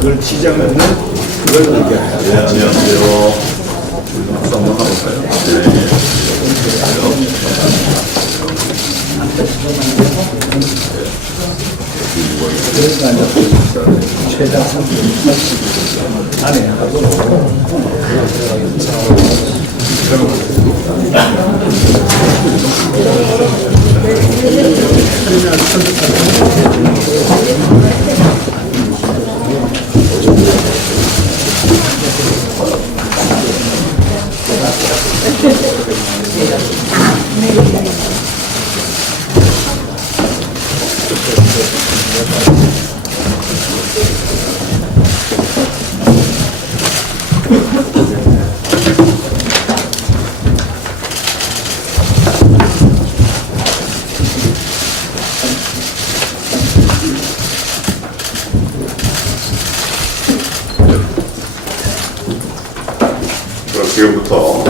그걸 지정하는 그걸 얘기합니다. 네, 안녕하세요. 박수 한번 가볼까요? 네. 최장 30분 안에 하고 그럼 지금부터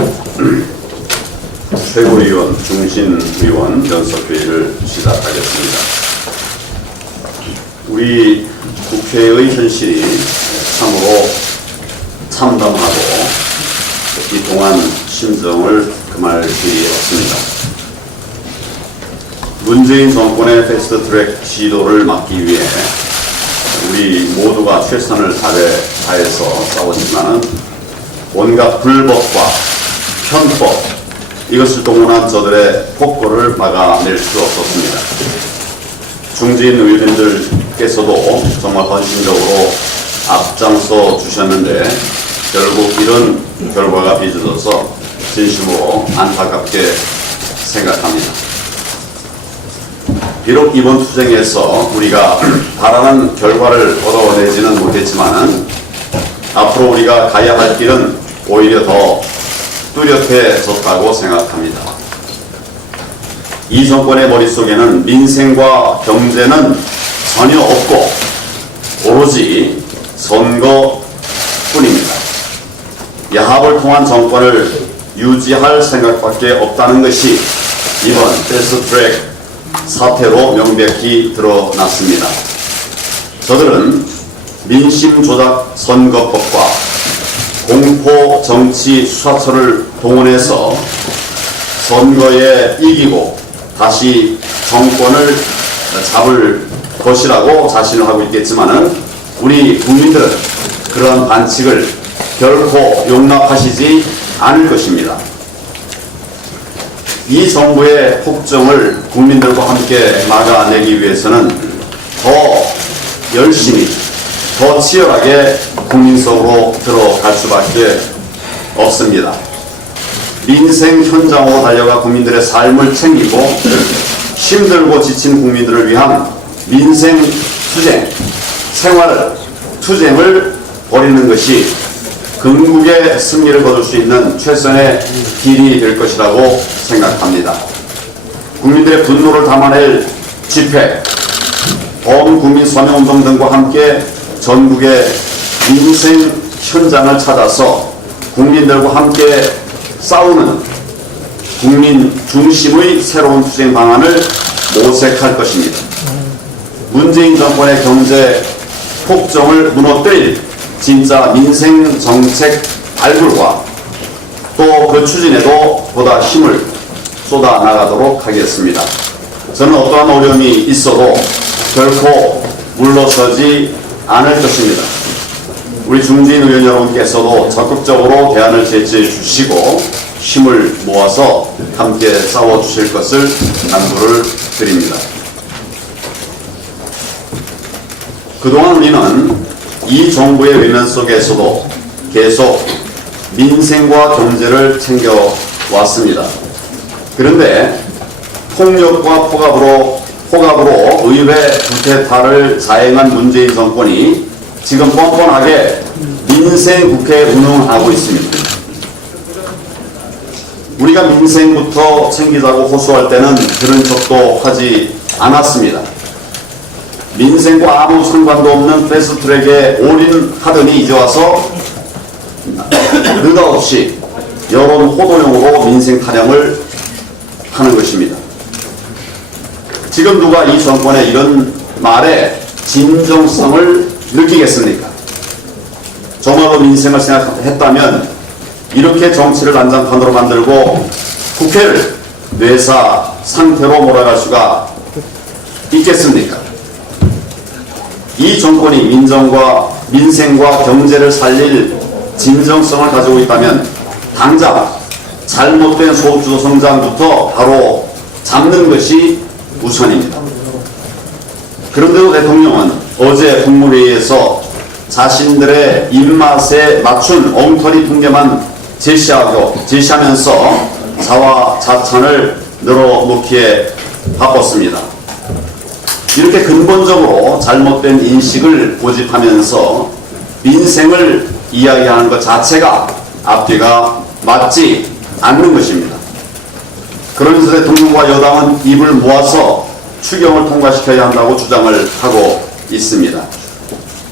최고위원, 중신위원 연석회의를 시작하겠습니다. 우리 국회의 현실이 참으로 참담하고 이 동안 심정을 금할 길이 없습니다. 문재인 정권의 패스트트랙 시도를 막기 위해 우리 모두가 최선을 다해서 싸웠지만은 온갖 불법과 편법 이것을 동원한 저들의 폭거를 막아낼 수 없었습니다. 중진 의원님들께서도 정말 헌신적으로 앞장서 주셨는데 결국 이런 결과가 빚어져서 진심으로 안타깝게 생각합니다. 비록 이번 투쟁에서 우리가 바라는 결과를 얻어내지는 못했지만 앞으로 우리가 가야 할 길은 오히려 더 뚜렷해졌다고 생각합니다. 이 정권의 머릿속에는 민생과 경제는 전혀 없고 오로지 선거뿐입니다. 야합을 통한 정권을 유지할 생각밖에 없다는 것이 이번 패스트트랙 사태로 명백히 드러났습니다. 저들은 민심 조작 선거법과 공포 정치 수사처를 동원해서 선거에 이기고 다시 정권을 잡을 것이라고 자신을 하고 있겠지만은 우리 국민들은 그런 반칙을 결코 용납하시지 않을 것입니다. 이 정부의 폭정을 국민들과 함께 막아내기 위해서는 더 열심히 더 치열하게 국민 속으로 들어갈 수밖에 없습니다. 민생 현장으로 달려가 국민들의 삶을 챙기고 힘들고 지친 국민들을 위한 민생 투쟁, 생활 투쟁을 벌이는 것이 건국의 승리를 거둘 수 있는 최선의 길이 될 것이라고 생각합니다. 국민들의 분노를 담아낼 집회, 범국민 서명운동 등과 함께 전국의 민생 현장을 찾아서 국민들과 함께 싸우는 국민 중심의 새로운 투쟁 방안을 모색할 것입니다. 문재인 정권의 경제 폭정을 무너뜨릴 진짜 민생 정책 발굴과 또 그 추진에도 보다 힘을 쏟아 나가도록 하겠습니다. 저는 어떠한 어려움이 있어도 결코 물러서지 않을 것입니다. 우리 중진 의원 여러분께서도 적극적으로 대안을 제시해 주시고 힘을 모아서 함께 싸워 주실 것을 당부를 드립니다. 그동안 우리는 이 정부의 외면 속에서도 계속 민생과 경제를 챙겨왔습니다. 그런데 폭력과 포갑으로 의회 구태타를 자행한 문재인 정권이 지금 뻔뻔하게 민생 국회에 운영하고 있습니다. 우리가 민생부터 챙기자고 호소할 때는 그런 척도 하지 않았습니다. 민생과 아무 상관도 없는 패스트트랙에 올인하더니 이제 와서 느닷없이 여론 호도용으로 민생 타령을 하는 것입니다. 지금 누가 이 정권의 이런 말에 진정성을 느끼겠습니까? 정말로 민생을 생각했다면 이렇게 정치를 난장판으로 만들고 국회를 뇌사 상태로 몰아갈 수가 있겠습니까? 이 정권이 민생과 경제를 살릴 진정성을 가지고 있다면 당장 잘못된 소주도 성장부터 바로 잡는 것이 우선입니다. 그런데도 대통령은 어제 국무회의에서 자신들의 입맛에 맞춘 엉터리 핑계만 제시하면서 자화자찬을 늘어놓기에 바빴습니다. 이렇게 근본적으로 잘못된 인식을 고집하면서 민생을 이야기하는 것 자체가 앞뒤가 맞지 않는 것입니다. 그러면서 대통령과 여당은 입을 모아서 추경을 통과시켜야 한다고 주장을 하고 있습니다.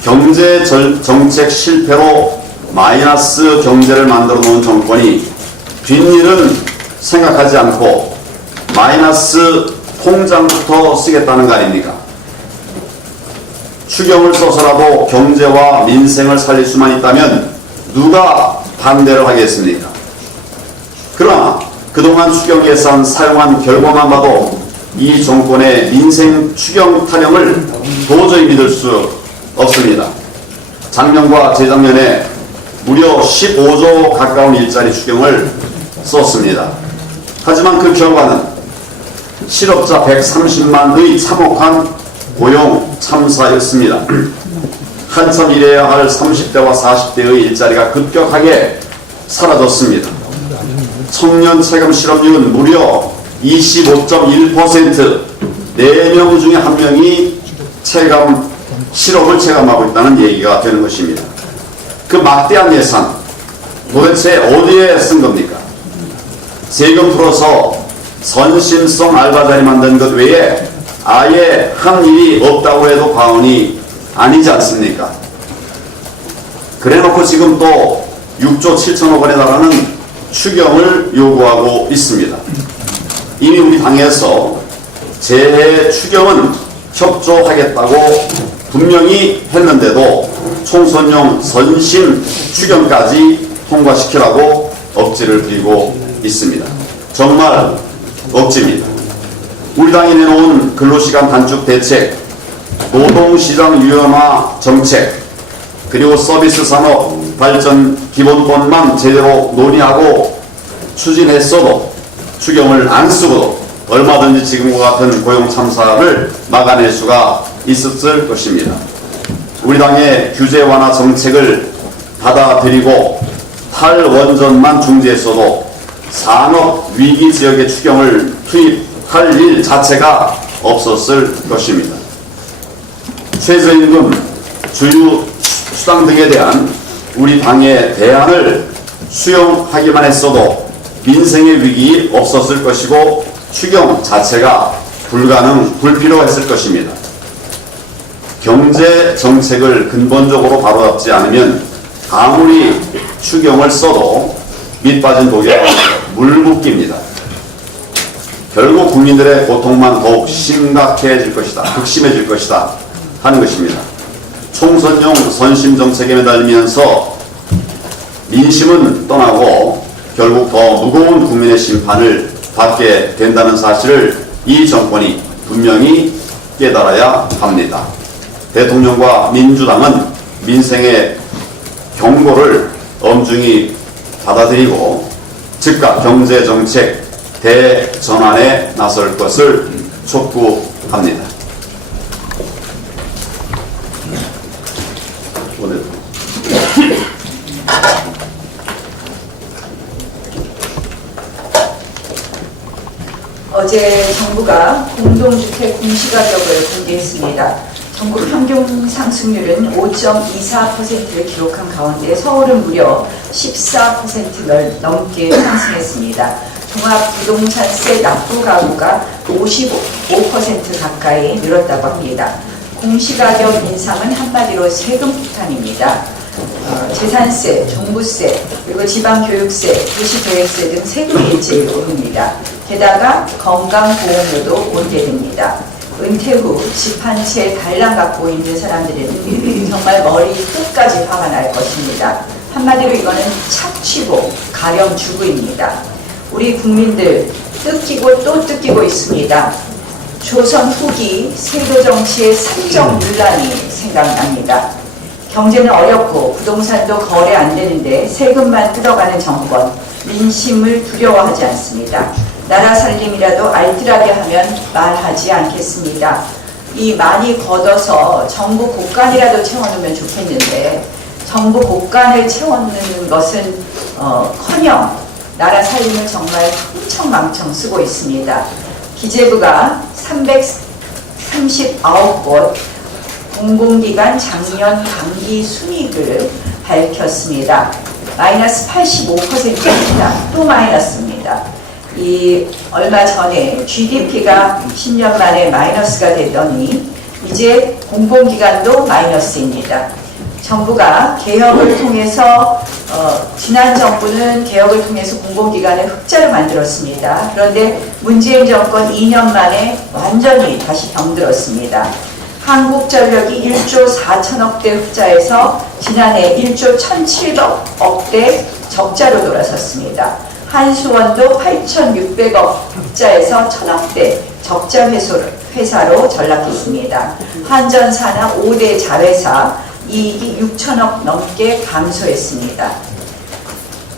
경제 정책 실패로 마이너스 경제를 만들어 놓은 정권이 뒷일은 생각하지 않고 마이너스 통장부터 쓰겠다는 거 아닙니까? 추경을 써서라도 경제와 민생을 살릴 수만 있다면 누가 반대를 하겠습니까? 그러나 그동안 추경 예산 사용한 결과만 봐도 이 정권의 민생 추경 타령을 도저히 믿을 수 없습니다. 작년과 재작년에 무려 15조 가까운 일자리 추경을 썼습니다. 하지만 그 결과는 실업자 130만의 참혹한 고용 참사였습니다. 한참 일해야 할 30대와 40대의 일자리가 급격하게 사라졌습니다. 청년 체감 실업률은 무려 25.1%, 4명 중에 1명이 실업을 체감하고 있다는 얘기가 되는 것입니다. 그 막대한 예산 도대체 어디에 쓴 겁니까? 세금 풀어서 선심성 알바자리 만든 것 외에 아예 한 일이 없다고 해도 과언이 아니지 않습니까? 그래놓고 지금 또 6조 7천억 원에 달하는 추경을 요구하고 있습니다. 이미 우리 당에서 재해 추경은 협조하겠다고 분명히 했는데도 총선용 선심 추경까지 통과시키라고 억지를 부리고 있습니다. 정말 억지입니다. 우리 당이 내놓은 근로시간 단축 대책, 노동시장 유연화 정책, 그리고 서비스 산업 발전 기본법만 제대로 논의하고 추진했어도 추경을 안 쓰고도 얼마든지 지금과 같은 고용 참사를 막아낼 수가 있었을 것입니다. 우리 당의 규제 완화 정책을 받아들이고 탈원전만 중지했어도 산업 위기 지역의 추경을 투입할 일 자체가 없었을 것입니다. 최저임금, 주유 수당 등에 대한 우리 당의 대안을 수용하기만 했어도 민생의 위기 없었을 것이고 추경 자체가 불필요했을 것입니다. 경제 정책을 근본적으로 바로잡지 않으면 아무리 추경을 써도 밑 빠진 독에 물 붓기입니다. 결국 국민들의 고통만 더욱 심각해질 것이다, 극심해질 것이다 하는 것입니다. 총선용 선심 정책에 매달리면서 민심은 떠나고 결국 더 무거운 국민의 심판을 받게 된다는 사실을 이 정권이 분명히 깨달아야 합니다. 대통령과 민주당은 민생의 경고를 엄중히 받아들이고 즉각 경제정책 대전환에 나설 것을 촉구합니다. 어제 정부가 공동주택 공시가격을 공개했습니다. 전국 평균 상승률은 5.24%를 기록한 가운데 서울은 무려 14% 넘게 상승했습니다. 종합부동산세 납부 가구가 55% 가까이 늘었다고 합니다. 공시가격 인상은 한마디로 세금 폭탄입니다. 재산세, 종부세, 그리고 지방교육세, 도시계획세 등 세금이 일제히 오릅니다. 게다가 건강보험료도 오르게 됩니다. 은퇴 후 집 한 채 달랑 갖고 있는 사람들은 정말 머리 끝까지 화가 날 것입니다. 한마디로 이거는 착취고 가렴주구입니다. 우리 국민들 뜯기고 또 뜯기고 있습니다. 조선 후기 세도 정치의 산정문란이 생각납니다. 경제는 어렵고 부동산도 거래 안 되는데 세금만 뜯어가는 정권, 민심을 두려워하지 않습니다. 나라 살림이라도 알뜰하게 하면 말하지 않겠습니다. 이 많이 걷어서 정부 곳간이라도 채워놓으면 좋겠는데 정부 곳간을 채워놓는 것은 커녕 나라 살림을 정말 흥청망청 쓰고 있습니다. 기재부가 339곳 공공기관 작년 당기 순이익을 밝혔습니다. 마이너스 85%입니다. 또 마이너스입니다. 이 얼마 전에 GDP가 10년 만에 마이너스가 되더니 이제 공공기관도 마이너스입니다. 정부가 개혁을 통해서 지난 정부는 개혁을 통해서 공공기관을 흑자를 만들었습니다. 그런데 문재인 정권 2년 만에 완전히 다시 병들었습니다. 한국전력이 1조 4천억대 흑자에서 지난해 1조 1,700억대 적자로 돌아섰습니다. 한수원도 8,600억 흑자에서 1,000억대 적자 회사로 전락했습니다. 한전사나 5대 자회사 이익이 6천억 넘게 감소했습니다.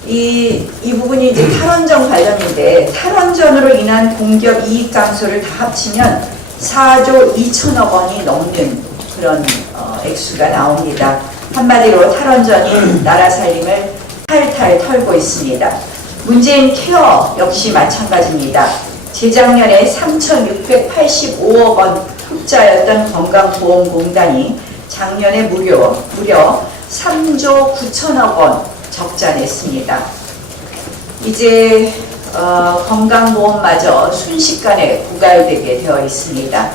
이 부분이 이제 탈원전 관련인데 탈원전으로 인한 공기업 이익 감소를 다 합치면 4조 2천억 원이 넘는 그런 액수가 나옵니다. 한마디로 탈원전이 나라 살림을 탈탈 털고 있습니다. 문재인 케어 역시 마찬가지입니다. 재작년에 3,685억 원 흑자였던 건강보험공단이 작년에 무려 3조 9천억 원 적자 냈습니다. 이제 건강보험마저 순식간에 고갈되게 되어 있습니다.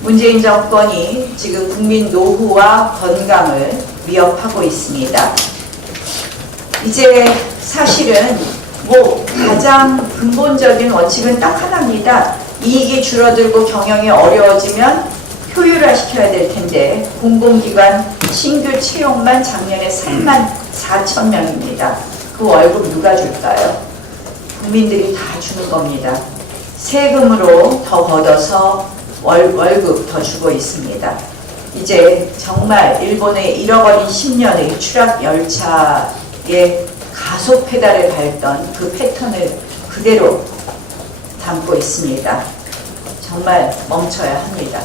문재인 정권이 지금 국민 노후와 건강을 위협하고 있습니다. 이제 사실은 가장 근본적인 원칙은 딱 하나입니다. 이익이 줄어들고 경영이 어려워지면 효율화 시켜야 될 텐데 공공기관 신규 채용만 작년에 34,000명입니다. 그 월급 누가 줄까요? 국민들이 다 주는 겁니다. 세금으로 더 걷어서 월급 더 주고 있습니다. 이제 정말 일본의 잃어버린 10년의 추락 열차의 가속 페달을 밟던 그 패턴을 그대로 담고 있습니다. 정말 멈춰야 합니다.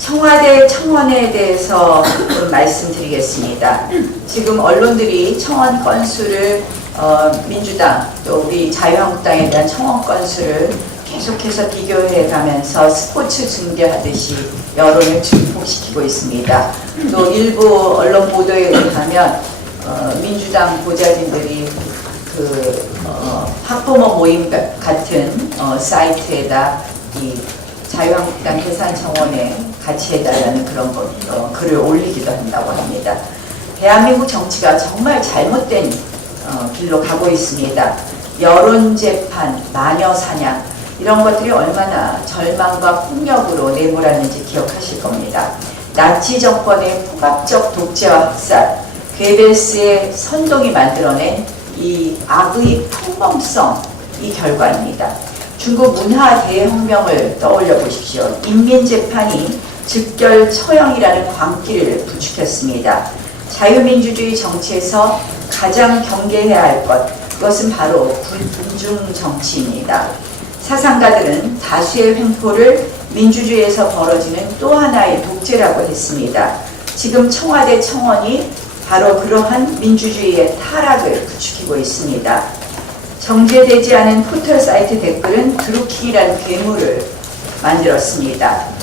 청와대 청원에 대해서 말씀드리겠습니다. 지금 언론들이 청원 건수를 민주당 또 우리 자유한국당에 대한 청원 건수를 계속해서 비교해 가면서 스포츠 중계하듯이 여론을 증폭시키고 있습니다. 또 일부 언론 보도에 의하면 민주당 보좌진들이 학부모 모임 같은 사이트에다 이 자유한국당 계산청원에 같이 해달라는 그런 글을 올리기도 한다고 합니다. 대한민국 정치가 정말 잘못된 길로 가고 있습니다. 여론재판, 마녀사냥 이런 것들이 얼마나 절망과 폭력으로 내몰았는지 기억하실 겁니다. 나치 정권의 폭압적 독재와 학살, 괴벨스의 선동이 만들어낸 이 악의 풍범성 이 결과입니다. 중국 문화 대혁명을 떠올려 보십시오. 인민재판이 즉결 처형이라는 광기를 부추겼습니다. 자유민주주의 정치에서 가장 경계해야 할 것, 그것은 바로 군중 정치입니다. 사상가들은 다수의 횡포를 민주주의에서 벌어지는 또 하나의 독재라고 했습니다. 지금 청와대 청원이 바로 그러한 민주주의의 타락을 부추기고 있습니다. 정제되지 않은 포털 사이트 댓글은 드루킹이라는 괴물을 만들었습니다.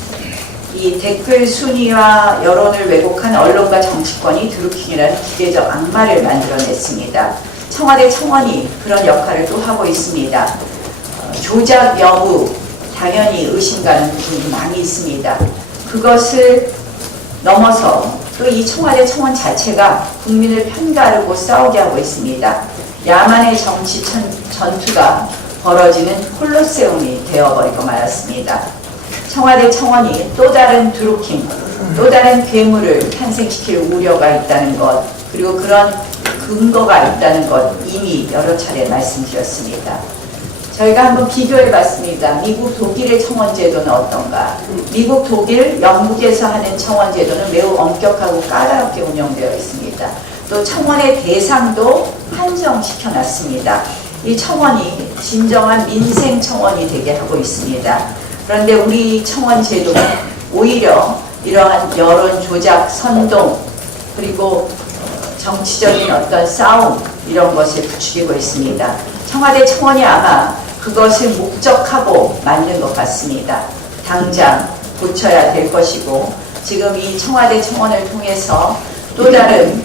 이 댓글 순위와 여론을 왜곡한 언론과 정치권이 드루킹이라는 기계적 악마를 만들어냈습니다. 청와대 청원이 그런 역할을 또 하고 있습니다. 조작 여부 당연히 의심가는 부분이 많이 있습니다. 그것을 넘어서 또 이 청와대 청원 자체가 국민을 편가르고 싸우게 하고 있습니다. 야만의 정치 전투가 벌어지는 콜로세움이 되어버리고 말았습니다. 청와대 청원이 또 다른 드루킹, 또 다른 괴물을 탄생시킬 우려가 있다는 것, 그리고 그런 근거가 있다는 것 이미 여러 차례 말씀드렸습니다. 저희가 한번 비교해봤습니다. 미국, 독일의 청원제도는 어떤가? 미국, 독일, 영국에서 하는 청원제도는 매우 엄격하고 까다롭게 운영되어 있습니다. 또 청원의 대상도 한정시켜놨습니다. 이 청원이 진정한 민생 청원이 되게 하고 있습니다. 그런데 우리 청원제도는 오히려 이러한 여론 조작, 선동, 그리고 정치적인 어떤 싸움 이런 것을 부추기고 있습니다. 청와대 청원이 아마 그것을 목적하고 만든 것 같습니다. 당장 고쳐야 될 것이고 지금 이 청와대 청원을 통해서 또 다른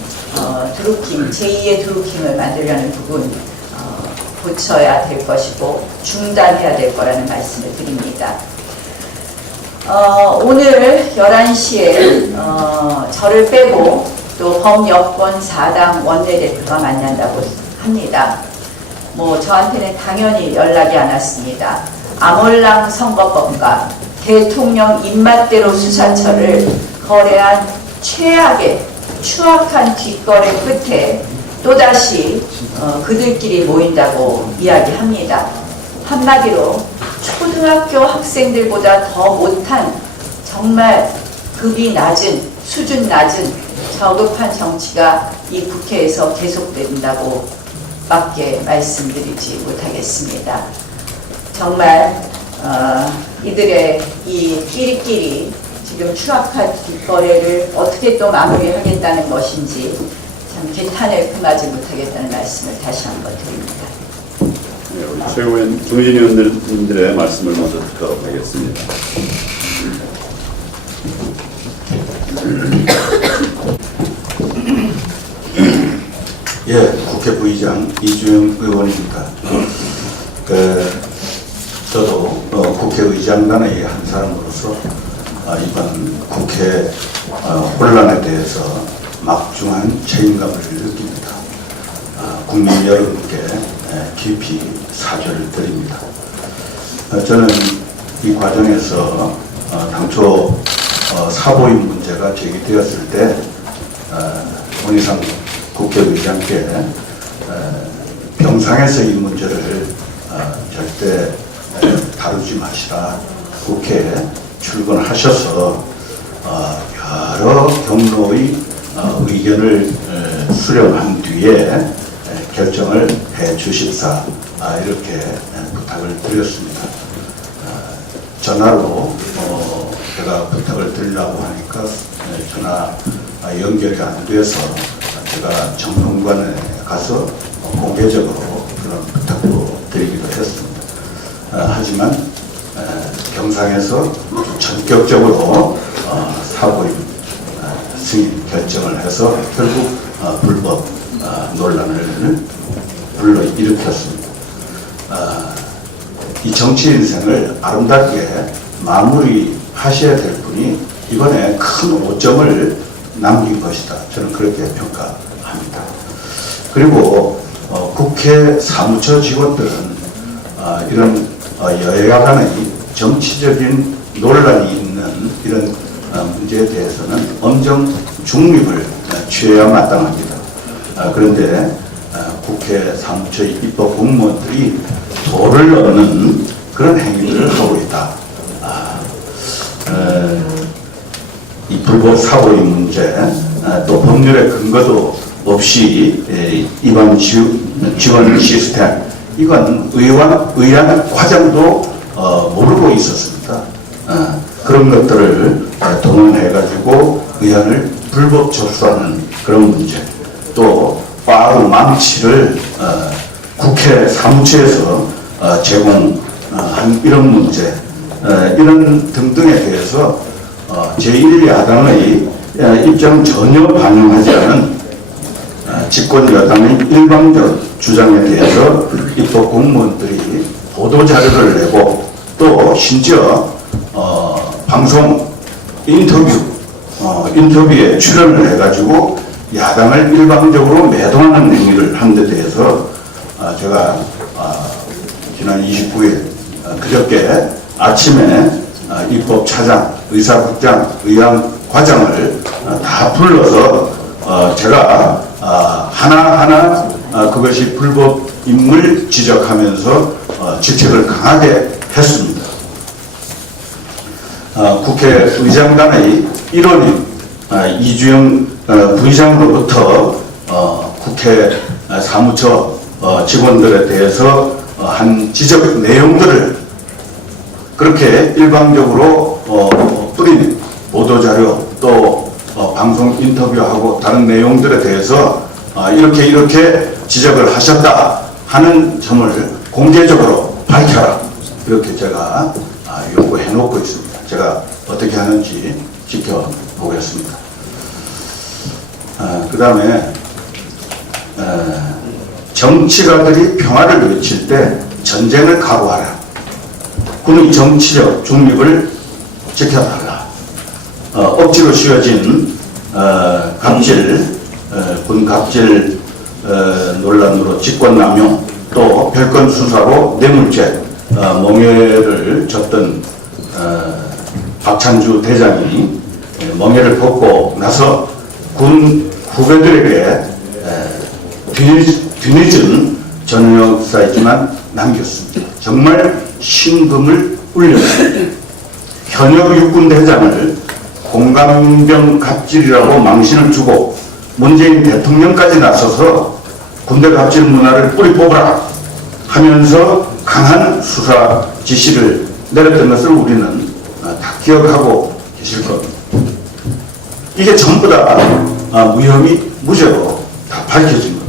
드루킹, 제2의 드루킹을 만들려는 부분 고쳐야 될 것이고 중단해야 될 거라는 말씀을 드립니다. 오늘 11시에 저를 빼고 또 범여권 4당 원내대표가 만난다고 합니다. 뭐 저한테는 당연히 연락이 안 왔습니다. 아몰랑 선거법과 대통령 입맛대로 수사처를 거래한 최악의 추악한 뒷거래 끝에 또다시 그들끼리 모인다고 이야기합니다. 한마디로 초등학교 학생들보다 더 못한 정말 급이 낮은, 수준 낮은 저급한 정치가 이 국회에서 계속된다고 밖에 말씀드리지 못하겠습니다. 정말 이들의 이 끼리끼리 지금 추악한 뒷거래를 어떻게 또 마무리하겠다는 것인지 참 개탄을 금하지 못하겠다는 말씀을 다시 한번 드립니다. 최고위원 중진 의원님들의 말씀을 먼저 듣도록 하겠습니다. 예, 국회 부의장 이주영 의원입니다. 저도 국회의장단의 한 사람으로서 이번 국회 혼란에 대해서 막중한 책임감을 느낍니다. 국민 여러분께 깊이 사죄를 드립니다. 저는 이 과정에서 당초 사보임 문제가 제기되었을 때 원희상 국회의장께 병상에서 이 문제를 절대 다루지 마시라. 국회에 출근하셔서 여러 경로의 의견을 수렴한 뒤에 결정을 해 주십사 이렇게 부탁을 드렸습니다. 전화로 제가 부탁을 드리려고 하니까 전화 연결이 안 돼서 제가 정론관에 가서 공개적으로 그런 부탁도 드리기도 했습니다. 하지만 경상에서 전격적으로 사보임 승인 결정을 해서 결국 불법 논란을 불러일으켰습니다. 이 정치 인생을 아름답게 마무리하셔야 될 분이 이번에 큰 오점을 남긴 것이다. 저는 그렇게 평가합니다. 그리고 국회 사무처 직원들은 이런 여야 간의 정치적인 논란이 있는 이런 문제에 대해서는 엄정 중립을 취해야 마땅합니다. 그런데 국회 사무처 입법 공무원들이 도를 얻는 그런 행위를 하고 있다. 이 불법 사고의 문제, 또 법률의 근거도 없이 이번 지원 시스템, 이건 의안 과정도 모르고 있었습니다. 그런 것들을 동원해가지고 의안을 불법 접수하는 그런 문제, 또 파브 망치를 국회 사무처에서 제공한 이런 문제, 이런 등등에 대해서 제1야당의 입장은 전혀 반영하지 않은 집권여당의 일방적 주장에 대해서 입법 공무원들이 보도자료를 내고 또 심지어 방송 인터뷰에 출연을 해가지고 야당을 일방적으로 매도하는 행위를 한 데 대해서 제가 지난 29일 그저께 아침에 입법차장, 의사국장, 의안과장을 다 불러서 제가 하나하나 그것이 불법임을 지적하면서 질책을 강하게 했습니다. 국회의장단의 일원인 이주영 부의장으로부터 국회 사무처 직원들에 대해서 한 지적 내용들을 그렇게 일방적으로 뿌린 보도자료 또 방송 인터뷰하고 다른 내용들에 대해서 이렇게 지적을 하셨다 하는 점을 공개적으로 밝혀라 이렇게 제가 요구해 놓고 있습니다. 제가 어떻게 하는지 지켜보겠습니다. 그 다음에 정치가들이 평화를 외칠 때 전쟁을 각오하라. 군의 정치적 중립을 지켜나가라. 억지로 씌워진 갑질, 군 갑질 논란으로 직권남용 또 별건 수사로 뇌물죄 멍해를 졌던 박찬주 대장이 멍해를 벗고 나서 군 후배들에게 뒤늦은 전역사이지만 남겼습니다. 정말 신금을 울렸습니다. 현역 육군 대장을 공감병 갑질이라고 망신을 주고 문재인 대통령까지 나서서 군대 갑질 문화를 뿌리 뽑아라 하면서 강한 수사 지시를 내렸던 것을 우리는 다 기억하고 계실 겁니다. 이게 전부 다 무혐의 무죄로 다 밝혀진 겁니다.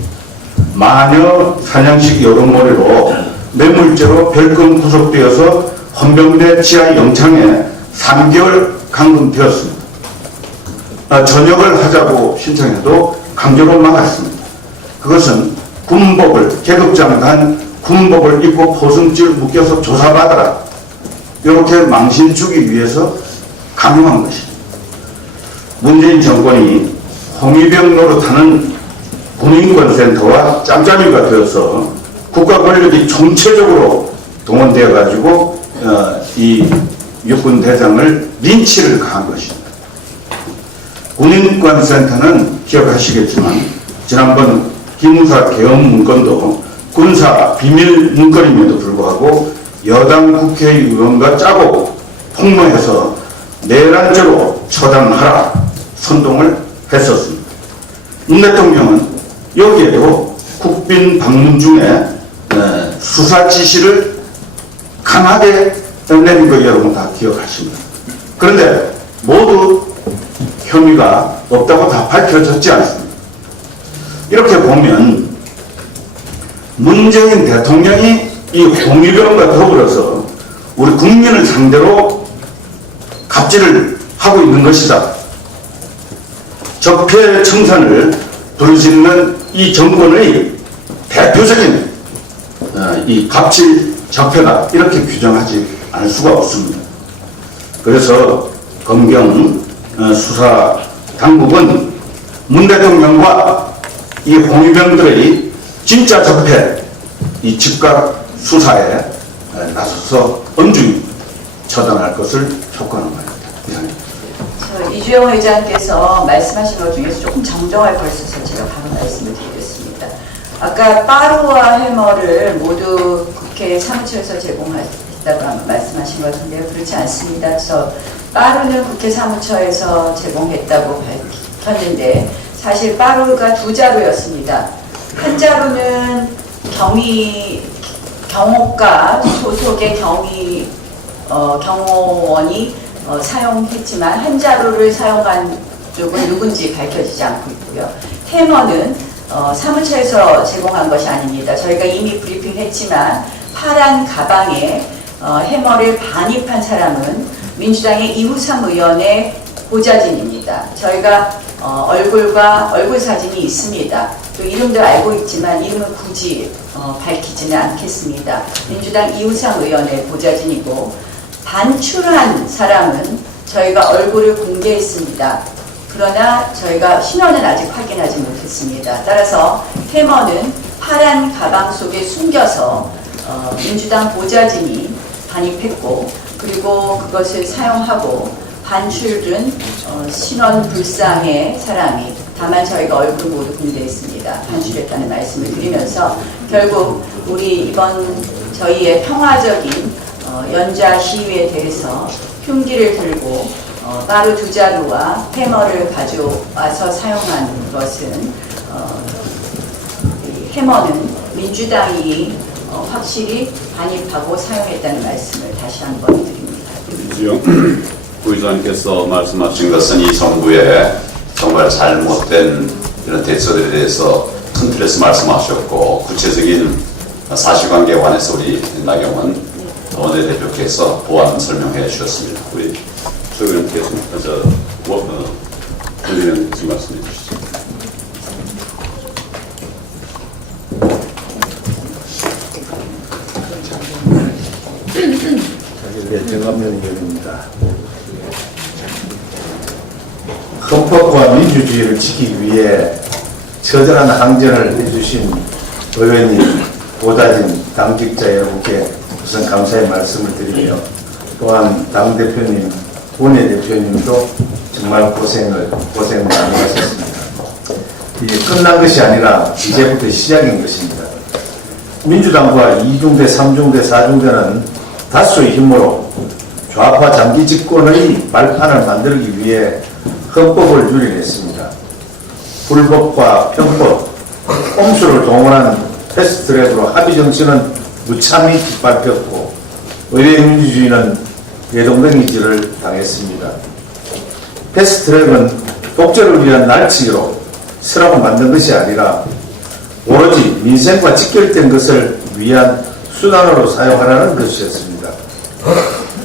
마녀 사냥식 여론몰이로 뇌물죄로 별건 구속되어서 헌병대 지하 영창에 3개월 감금되었습니다. 전역을 하자고 신청해도 강제로 막았습니다. 그것은 군복을 계급장관 군복을 입고 포승줄 묶여서 조사받아라 이렇게 망신 주기 위해서 강요한 것입니다. 문재인 정권이 홍위병 노릇하는 군인권센터와 짬짬이가 되어서 국가 권력이 총체적으로 동원되어 가지고 이 육군 대장을 린치를 가한 것입니다. 군인권센터는 기억하시겠지만 지난번 기무사 개헌 문건도 군사 비밀 문건임에도 불구하고 여당 국회의원과 짜고 폭로해서 내란죄로 처단하라 선동을 했었습니다. 문 대통령은 여기에도 국빈 방문 중에 수사 지시를 강하게 내린 거 여러분 다 기억하십니다. 그런데 모두 혐의가 없다고 다 밝혀졌지 않습니다. 이렇게 보면 문재인 대통령이 이 홍위병과 더불어서 우리 국민을 상대로 갑질을 하고 있는 것이다. 적폐청산을 부르짖는 이 정권의 대표적인 이 갑질 적폐다 이렇게 규정하지 않을 수가 없습니다. 그래서 검경 수사 당국은 문 대통령과 이 홍위병들의 진짜 적폐 이 즉각 수사에 나서서 엄중히 처단할 것을 촉구하는 바입니다. 이주영 회장께서 말씀하신 것 중에서 조금 정정할 걸 있어서 제가 바로 말씀을 드리겠습니다. 아까 빠루와 해머를 모두 국회 사무처에서 제공했다고 말씀하신 것 같은데요. 그렇지 않습니다. 그래서 빠루는 국회 사무처에서 제공했다고 밝혔는데 사실 빠루가 2자루였습니다. 한 자루는 경호과 소속의 경호원이 사용했지만 한 자루를 사용한 쪽은 누군지 밝혀지지 않고 있고요. 해머는 사무처에서 제공한 것이 아닙니다. 저희가 이미 브리핑했지만 파란 가방에 해머를 반입한 사람은 민주당의 이우삼 의원의 보좌진입니다. 저희가 얼굴 사진이 있습니다. 또 이름도 알고 있지만 이름은 굳이 밝히지는 않겠습니다. 민주당 이우삼 의원의 보좌진이고 반출한 사람은 저희가 얼굴을 공개했습니다. 그러나 저희가 신원은 아직 확인하지 못했습니다. 따라서 해머는 파란 가방 속에 숨겨서 민주당 보좌진이 반입했고 그리고 그것을 사용하고 반출은 신원 불상의 사람이 다만 저희가 얼굴 모두 공개했습니다. 반출했다는 말씀을 드리면서 결국 우리 이번 저희의 평화적인 연좌 시위에 대해서 흉기를 들고 바로 두 자루와 해머를 가져와서 사용한 것은 이 해머는 민주당이 확실히 반입하고 사용했다는 말씀을 다시 한번 드립니다. 이주영 부의장님께서 말씀하신 것은 이 정부의 정말 잘못된 이런 대처들에 대해서 큰 틀에서 말씀하셨고 구체적인 사실관계에 관해서 우리 나경원 원내대표께서 보완 설명해 주셨습니다. 우리 조 의원께서 의원님께서 말씀해 주시죠. 정감면 의원입니다. 헌법과 민주주의를 지키기 위해 처절한 항전을 해주신 의원님, 보좌진, 당직자 여러분께 우선 감사의 말씀을 드리며 또한 당대표님, 원내대표님도 정말 고생 많이 하셨습니다. 이제 끝난 것이 아니라 이제부터 시작인 것입니다. 민주당과 2중대, 3중대, 4중대는 다수의 힘으로 좌파 장기 집권의 발판을 만들기 위해 헌법을 유린했습니다. 불법과 편법, 꼼수를 동원한 패스트트랙으로 합의 정치는 무참히 뒷밟혔고 의회 민주주의는 대동댕이질을 당했습니다. 패스트트랙은 독재를 위한 날치기로 쓰라고 만든 것이 아니라 오로지 민생과 직결된 것을 위한 수단으로 사용하라는 것이었습니다.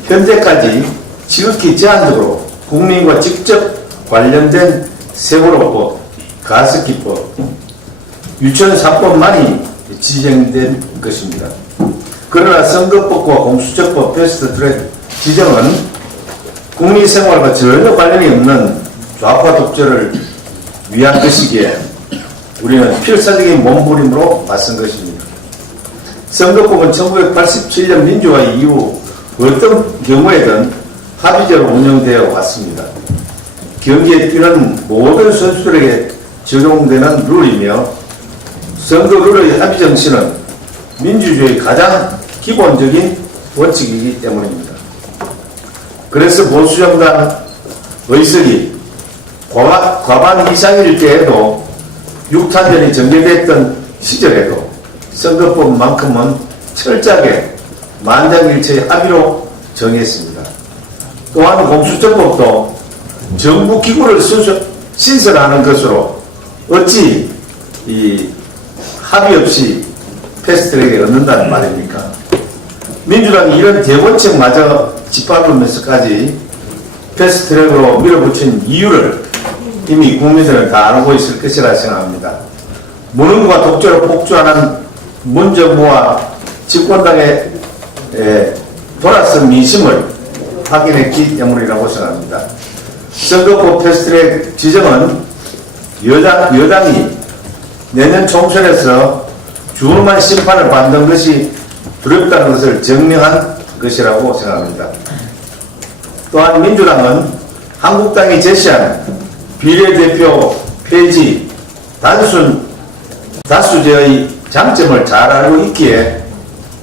현재까지 지극히 제한적으로 국민과 직접 관련된 세월호법, 가습기법, 유치원 3법만이 지정된 것입니다. 그러나 선거법과 공수처법 패스트트랙 지정은 국민생활과 전혀 관련이 없는 좌파 독재를 위한 것이기에 우리는 필사적인 몸부림으로 맞선 것입니다. 선거법은 1987년 민주화 이후 어떤 경우에든 합의제로 운영되어 왔습니다. 경기에 뛰는 모든 선수들에게 적용되는 룰이며 선거 룰의 합의 정신은 민주주의의 가장 기본적인 원칙이기 때문입니다. 그래서 보수정당 의석이 과반 이상일 때에도 6탄전이 전개됐던 시절에도 선거법만큼은 철저하게 만장일치의 합의로 정했습니다. 또한 공수처법도 정부 기구를 신설하는 것으로 어찌 이 합의 없이 패스트트랙에 얻는다는 말입니까? 민주당이 이런 대원칙마저 짓밟으면서까지 패스트트랙으로 밀어붙인 이유를 이미 국민들은 다 알고 있을 것이라 생각합니다. 무능과 독재로 폭주하는 문정부와 집권당의 돌아선 민심을 확인했기 때문이라고 생각합니다. 선거법 패스트트랙 지정은 여당이 내년 총선에서 준엄한 심판을 받는 것이 두렵다는 것을 증명한 것이라고 생각합니다. 또한 민주당은 한국당이 제시한 비례대표 폐지, 단순 다수제의 장점을 잘 알고 있기에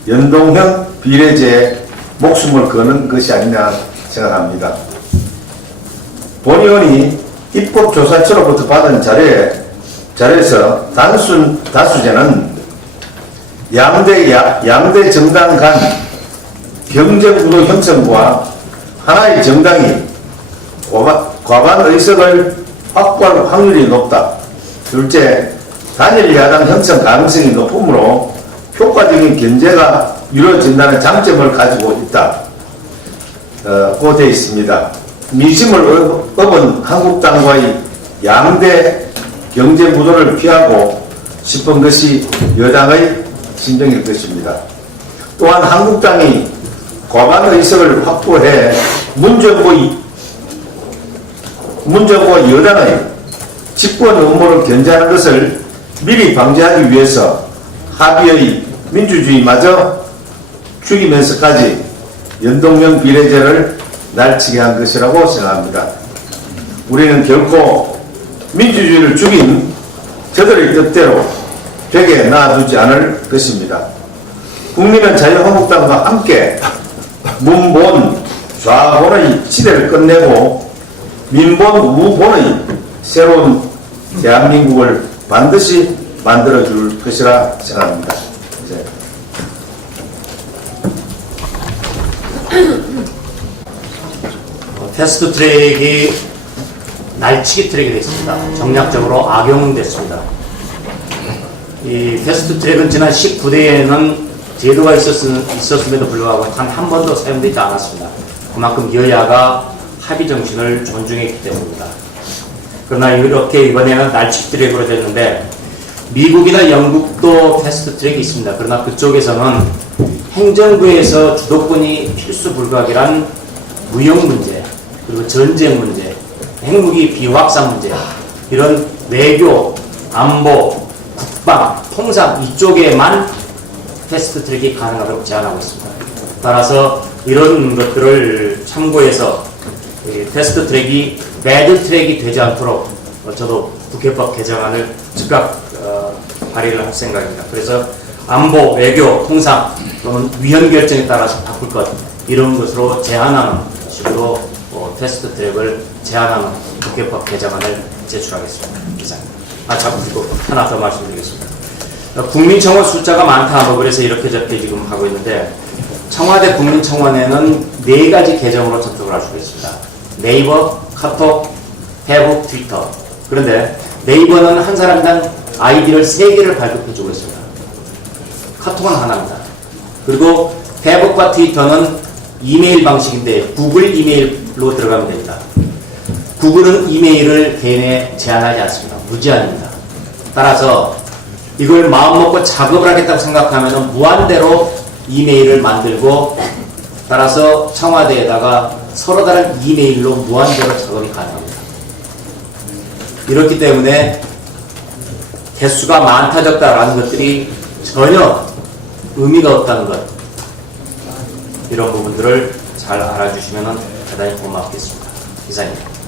연동형 비례제에 목숨을 거는 것이 아니냐 생각합니다. 본 의원이 입법조사처로부터 받은 자료에서 단순 다수제는 양대 정당 간 경쟁구도 형성과 하나의 정당이 과반 의석을 확보할 확률이 높다. 둘째, 단일 야당 형성 가능성이 높으므로 효과적인 견제가 이루어진다는 장점을 가지고 있다고 되어 있습니다. 민심을 업은 한국당과의 양대 경제 구도를 피하고 싶은 것이 여당의 심정일 것입니다. 또한 한국당이 과반 의석을 확보해 문정부와 여당의 집권 음모를 견제하는 것을 미리 방지하기 위해서 합의의 민주주의마저 죽이면서까지 연동형 비례제를 날치게 한 것이라고 생각합니다. 우리는 결코 민주주의를 죽인 저들의 뜻대로 벽에 놔두지 않을 것입니다. 국민은 자유한국당과 함께 문본, 좌본의 시대를 끝내고 민본, 우본의 새로운 대한민국을 반드시 만들어줄 것이라 생각합니다. 이제. 패스트 트랙이 날치기 트랙이 됐습니다. 정략적으로 악용됐습니다. 이 패스트 트랙은 지난 19대에는 제도가 있었음에도 불구하고 단 한 번도 사용되지 않았습니다. 그만큼 여야가 합의 정신을 존중했기 때문입니다. 그러나 이렇게 이번에는 날치기 트랙으로 됐는데 미국이나 영국도 패스트 트랙이 있습니다. 그러나 그쪽에서는 행정부에서 주도권이 필수 불가결한 무역 문제, 그리고 전쟁 문제, 핵무기 비확산 문제, 이런 외교, 안보, 국방, 통상 이쪽에만 패스트 트랙이 가능하다고 제안하고 있습니다. 따라서 이런 것들을 참고해서 패스트 트랙이 배드 트랙이 되지 않도록 저도 국회법 개정안을 즉각 발의를 할 생각입니다. 그래서 안보, 외교, 통상 또는 위헌 결정에 따라서 바꿀 것, 이런 것으로 제한하는 식으로 패스트 트랙을 제한하는 국회법 개정안을 제출하겠습니다. 이상입니다. 그리고 하나 더 말씀드리겠습니다. 국민청원 숫자가 많다, 그래서 이렇게 저렇게 지금 하고 있는데, 청와대 국민청원에는 4가지 계정으로 접속을 할 수가 있습니다. 네이버, 카톡, 페북, 트위터. 그런데 네이버는 한 사람당 아이디를 3개를 발급해주고 있습니다. 카톡은 하나입니다. 그리고 페북과 트위터는 이메일 방식인데 구글 이메일로 들어가면 됩니다. 구글은 이메일을 개인에 제한하지 않습니다. 무제한입니다. 따라서 이걸 마음먹고 작업을 하겠다고 생각하면 무한대로 이메일을 만들고, 따라서 청와대에다가 서로 다른 이메일로 무한대로 작업이 가능합니다. 이렇기 때문에 개수가 많다 적다라는 것들이 전혀 의미가 없다는 것, 이런 부분들을 잘 알아주시면 대단히 고맙겠습니다. 이상입니다.